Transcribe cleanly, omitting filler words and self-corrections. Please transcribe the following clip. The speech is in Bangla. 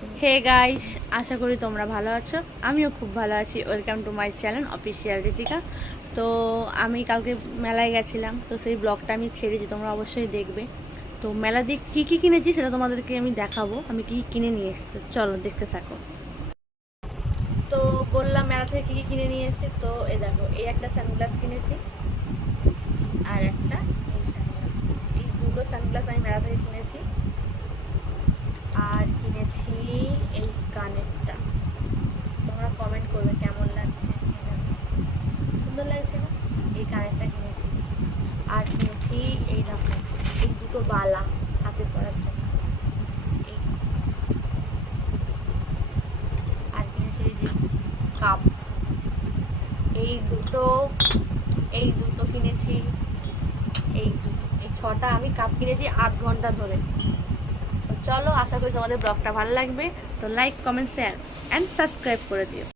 হে গাইস, আশা করি তোমরা ভালো আছো। আমিও খুব ভালো আছি। Welcome to my channel official Ritika. তো আমি কালকে মেলায় গেছিলাম, তো সেই ব্লগটা আমি ছেড়েছি, তোমরা অবশ্যই দেখবে। তো মেলা দিয়ে কী কী কিনেছি সেটা তোমাদেরকে আমি দেখাবো, আমি কী কী কিনে নিয়ে এসেছি। তো চলো দেখতে থাকো। তো বললাম মেলা থেকে কী কী কিনে নিয়ে এসেছি। তো এই দেখো, এই একটা সানগ্লাস কিনেছি, আর একটা এই সানগ্লাস কিনেছি। এই দুটো সানগ্লাস আমি মেলা থেকে কিনেছি। আর কিনেছি এই কানেরটা, তোমরা কমেন্ট করবে কেমন লাগছে। সুন্দর লাগছে না? এই কানেরটা কিনেছি। আর কিনেছি এই দেখো, এই দুটো বালা হাতে পরার জন্য। এই আর কিনেছি এই যে কাপ, এই দুটো কিনেছি। এই ছটা আমি কাপ কিনেছি আধ ঘন্টা ধরে। তো চলো, আশা করি তোমাদের ব্লগটা ভালো লাগবে। তো like, comment, share and subscribe করে দিও।